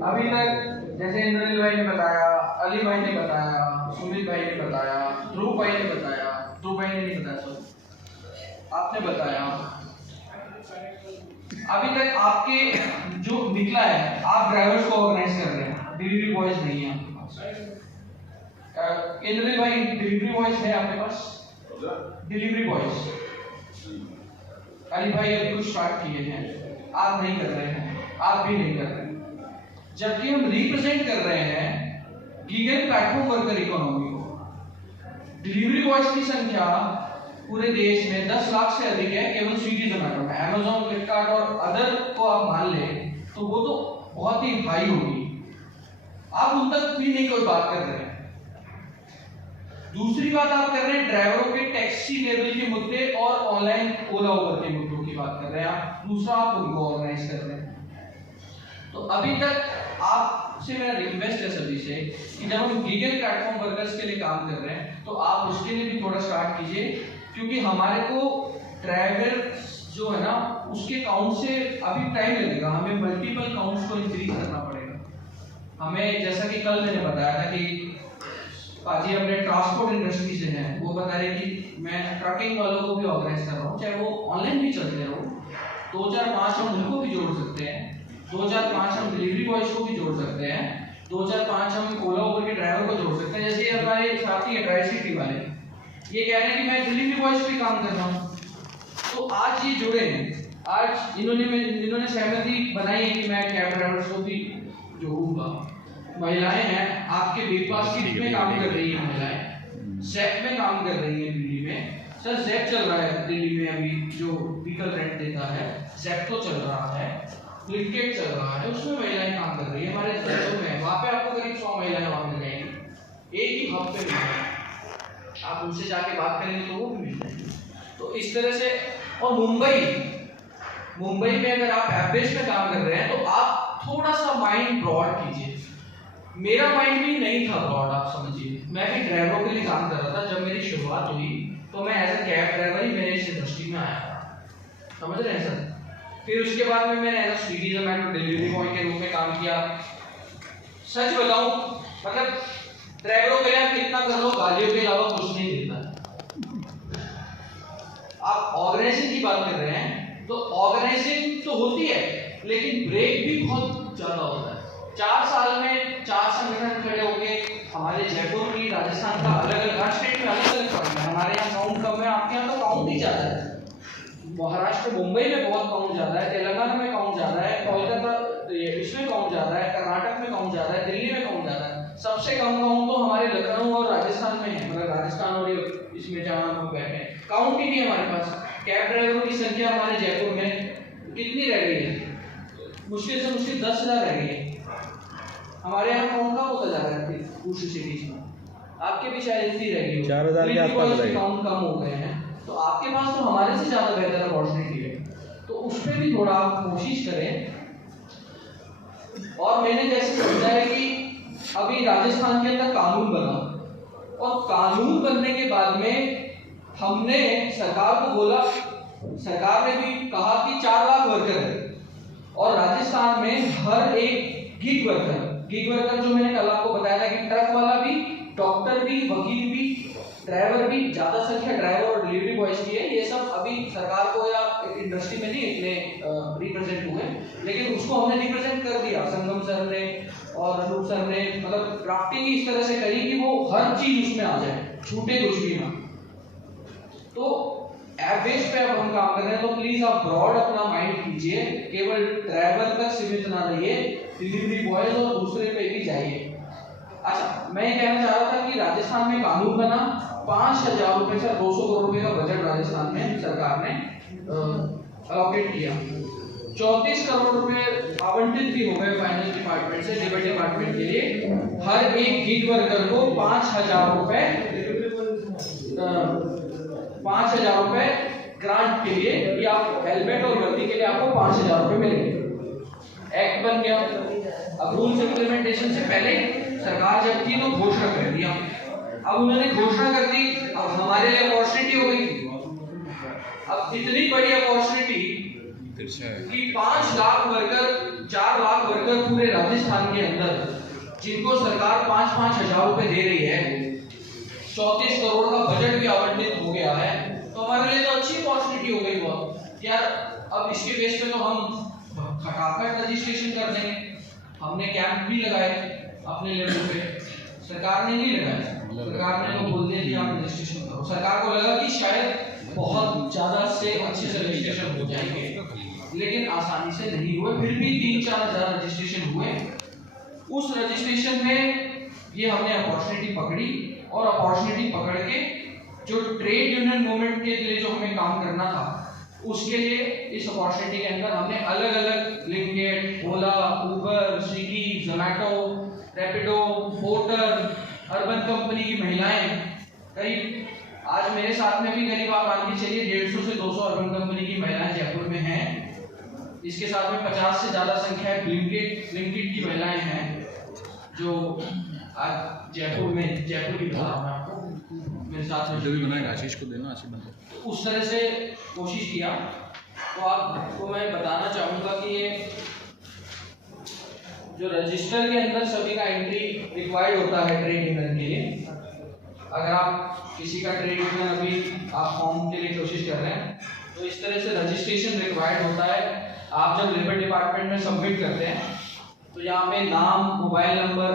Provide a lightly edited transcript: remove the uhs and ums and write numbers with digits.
अभी तक जैसे इंद्रनील भाई ने बताया, अली भाई ने बताया, सुमित भाई ने बताया, ध्रुव भाई ने बताया, ध्रुव भाई ने नहीं बताया, सब आपने बताया। अभी तक आपके जो निकला है, आप ड्राइवर्स को ऑर्गेनाइज कर रहे हैं, डिलीवरी बॉयज नहीं है आपके पास। इंद्रनील भाई, डिलीवरी बॉयज है आपके पास? डिलीवरी बॉयज अली भाई अभी कुछ स्टार्ट किए हैं, आप नहीं कर रहे हैं, आप भी नहीं कर रहे हैं। जबकि हम रिप्रेजेंट कर रहे हैं gig and platform worker economy को। डिलीवरी बॉयज की संख्या पूरे देश में 10 लाख से अधिक है केवल स्विगी जोमेटो में। अमेज़न, फ्लिपकार्ट और अदर को आप मान लें तो वो तो बहुत ही हाई होगी, आप उन तक भी नहीं कोई बात कर रहे हैं। दूसरी बात आप कर रहे हैं ड्राइवरों के टैक्सी लेवल के मुद्दे और ऑनलाइन ओला उबर के मुद्दों की बात कर रहे हैं आप। दूसरा आप उनको ऑर्गेनाइज कर रहे हैं। तो अभी तक आपसे मेरा रिक्वेस्ट है सभी से कि जब हम गीग एंड प्लेटफॉर्म वर्कर्स के लिए काम कर रहे हैं तो आप उसके लिए भी थोड़ा स्टार्ट कीजिए, क्योंकि हमारे को ड्राइवर जो है ना उसके काउंट से अभी टाइम लगेगा, हमें मल्टीपल काउंट्स को इंक्रीज करना पड़ेगा। हमें जैसा कि कल मैंने बताया था कि पाजी अपने ट्रांसपोर्ट इंडस्ट्री से हैं, वो बता रहे कि मैं ट्रकिंग वालों को भी ऑर्गेनाइज कर रहा हूँ, चाहे वो ऑनलाइन भी चलते रहो, 2005 हम उनको भी जोड़ सकते हैं, 2005 हम डिलीवरी बॉयज को भी जोड़ सकते हैं, 2005 हम ओला उबर के ड्राइवर को जोड़ सकते हैं। जैसे हमारे साथी है ट्राई सिटी वाले, ये कह रहे हैं कि मैं डिलीवरी बॉयज पे काम कर रहा हूँ, तो आज ये जुड़े हैं। आज इन्होंने सहमति बनाई है कि मैं कैब ड्राइवर्स को भी जोड़ूंगा। महिलाएं हैं आपके ब्रेकफास्ट की में काम कर रही है, महिलाएं जैप में काम कर रही है दिल्ली में। सर जैप चल रहा है दिल्ली में अभी, जो व्हीकल रेंट देता है जैप तो चल रहा है, फ्लिपकार्ट चल रहा है, उसमें महिलाएं काम कर रही है हमारे शहरों में। वहाँ पे आपको करीब 100 महिलाएं वहाँ मिल जाएंगी, एक ही हब पे मिल जाएंगी, आप उनसे जाके बात करेंगे तो वो भी मिल जाएंगे। तो इस तरह से, और मुंबई में अगर आप एवरेज में काम कर रहे हैं तो आप थोड़ा सा माइंड ब्रॉड कीजिए। मेरा माइंड भी नहीं था ब्रॉड, आप समझिए, मैं भी ड्राइवरों के लिए काम कर रहा था। जब मेरी शुरुआत हुई तो मैं एज ए कैब ड्राइवर ही मेरे इस इंडस्ट्री में आया था, समझ रहे हैं सर। फिर उसके बाद में मैंने as a Swiggy Zomato delivery boy के रूप में काम किया। सच बताऊं, मतलब ड्राइवरों के लिए आप कितना कर लो, गालियों के अलावा कुछ नहीं देता। आप ऑर्गेनाइजिंग की बात कर रहे हैं तो ऑर्गेनाइजिंग तो होती है, लेकिन ब्रेक भी बहुत ज्यादा होता है। 4 साल में 4 संगठन खड़े होंगे, हमारे जयपुर की, राजस्थान का अलग अलग, हर स्टेट में अलग अलग काम है। हमारे यहाँ काउंट कम है, आपके यहाँ तो काउंट ही ज्यादा है। महाराष्ट्र, मुंबई में बहुत काउंट ज्यादा है, तेलंगाना में काउंट ज्यादा है, कोलकाता इसमें काउंट ज्यादा है, कर्नाटक में काउंट ज्यादा है, दिल्ली में काउंट ज्यादा है। सबसे कम काउंट तो हमारे लखनऊ और राजस्थान में है, मतलब राजस्थान और इसमें जहाँ हम बैठे हैं काउंट ही नहीं है हमारे पास। कैब ड्राइवरों की संख्या हमारे जयपुर में कितनी रह गई है? मुश्किल से मुश्किल 10,000 रह गई है। हमारे यहाँ काउंट कम होता जा रहा है दूसरी सिटीज में, आपके भी शायद इतनी रह गई, 4,000 के आसपास काउंट कम हो गए हैं। तो आपके पास तो हमारे से ज्यादा बेहतर अपॉर्चुनिटी है, तो उस पर भी थोड़ा आप कोशिश करें। और मैंने जैसे समझा है कि अभी राजस्थान के अंदर कानून बना, और कानून बनने के बाद में हमने सरकार को बोला, सरकार ने भी कहा कि 4 लाख वर्कर है, और राजस्थान में हर एक गिग वर्कर जो मैंने कल आपको बताया था कि ट्रक वाला भी, डॉक्टर भी, वकील भी, ड्राइवर भी, ज्यादा संख्या ड्राइवर और डिलीवरी बॉयज की है। ये सब अभी सरकार को या इंडस्ट्री में नहीं इतने रिप्रेजेंट हुए, लेकिन उसको हमने रिप्रेजेंट कर दिया। संगम सर ने और अनूप सर ने मतलब ड्राफ्टिंग इस तरह से करी कि वो हर चीज उसमें आ जाए, छूटे कुछ भी ना। तो एवरेज पे अब हम काम कर रहे हैं, तो प्लीज आप ब्रॉड अपना माइंड कीजिए, केवल ड्राइवर तक सीमित ना रहिए, डिलीवरी बॉयज और दूसरे पे भी जाइए। अच्छा, मैं ये कहना चाह रहा था कि राजस्थान में कानून बना, 5,000 रुपए से 200 करोड़ रुपए का बजट राजस्थान में सरकार ने अलॉकेट किया। 34 करोड़ रुपए आवंटित भी हो गए फाइनेंस डिपार्टमेंट से लेबर डिपार्टमेंट के लिए। हर एक गिग वर्कर को 5,000 रुपए ग्रांट के लिए, या हेलमेट और वर्दी के लिए आपको 5,000 रुपए मिलेंगे। एक्ट बन गया। अब रूल्स इम्प्लीमेंटेशन से पहले सरकार जब थी तो घोषणा कर दिया, अब उन्होंने घोषणा कर दी, अब हमारे लिए अपॉर्चुनिटी हो गई। अब इतनी बड़ी अपॉर्चुनिटी कि 5 लाख वर्कर 4 लाख वर्कर पूरे राजस्थान के अंदर जिनको सरकार 5-5 हजार रुपए दे रही है, 34 करोड़ का बजट भी आवंटित हो गया है, तो हमारे लिए तो अच्छी अपॉर्चुनिटी हो गई बहुत यार। अब इसके बेस पे तो हम फटाफट रजिस्ट्रेशन कर देंगे। हमने कैंप भी लगाए अपने लेवल पे, सरकार ने नहीं लगाया। सरकार ने तो बोल दिया कि आप रजिस्ट्रेशन करो। सरकार को लगा कि शायद बहुत ज्यादा से अच्छे से रजिस्ट्रेशन हो जाएंगे, लेकिन आसानी से नहीं हुए। फिर भी 3-4 हजार रजिस्ट्रेशन हुए। उस रजिस्ट्रेशन में ये हमने अपॉर्चुनिटी पकड़ी, और अपॉर्चुनिटी पकड़ के जो ट्रेड यूनियन मूवमेंट के लिए जो हमें काम करना था, उसके लिए इस अपॉर्चुनिटी के अंदर हमने अलग अलग Blinkit, Ola, Uber, Swiggy, Zomato, Rapido, Porter, Urban Company की महिलाएं, करीब आज मेरे साथ में भी करीब आप मान के चलिए 150 से 200 अर्बन कंपनी की महिलाएं जयपुर में हैं। इसके साथ में 50 से ज्यादा संख्या है ब्लिंकिट की महिलाएं हैं जो आज जयपुर की बता रहा हूं मैं आपको, मेरे साथ में भी बनाएगा, आशीष को देना, आशीष बना। तो उस तरह से कोशिश किया। तो आपको मैं बताना चाहूंगा कि ये जो रजिस्टर के अंदर सभी का एंट्री रिक्वायर्ड होता है ट्रेड यूनियन के लिए। अगर आप किसी का ट्रेड यूनियन अभी आप फॉर्म के लिए कोशिश कर रहे हैं, तो इस तरह से रजिस्ट्रेशन रिक्वायर्ड होता है। आप जब लेबर डिपार्टमेंट में सबमिट करते हैं, तो यहाँ पे नाम, मोबाइल नंबर,